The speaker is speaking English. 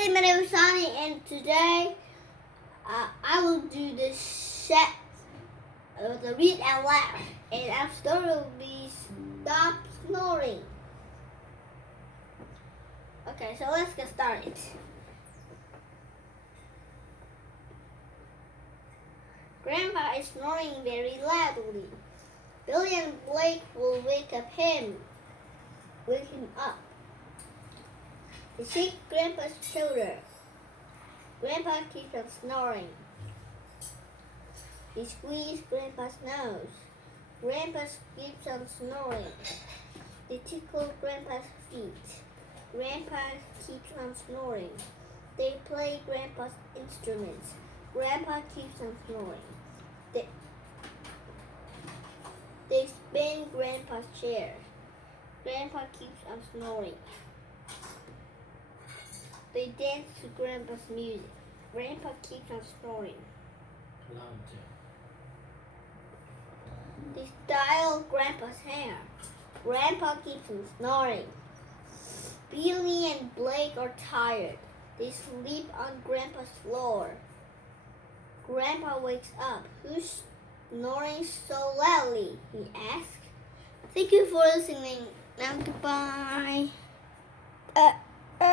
everybody, my name is Sonny, and today I will do the set, the read out loud, and our story will be Stop Snoring. Okay, so let's get started. Grandpa is snoring very loudly. Billy and Blake will wake him up. They shake Grandpa's shoulder. Grandpa keeps on snoring. They squeeze Grandpa's nose. Grandpa keeps on snoring. They tickle Grandpa's feet. Grandpa keeps on snoring. They play Grandpa's instruments. Grandpa keeps on snoring. They spin Grandpa's chair. Grandpa keeps on snoring. They dance to Grandpa's music. Grandpa keeps on snoring. They style Grandpa's hair. Grandpa keeps on snoring. Billy and Blake are tired. They sleep on Grandpa's floor. Grandpa wakes up. Who's snoring so loudly? He asks. Thank you for listening. Now goodbye.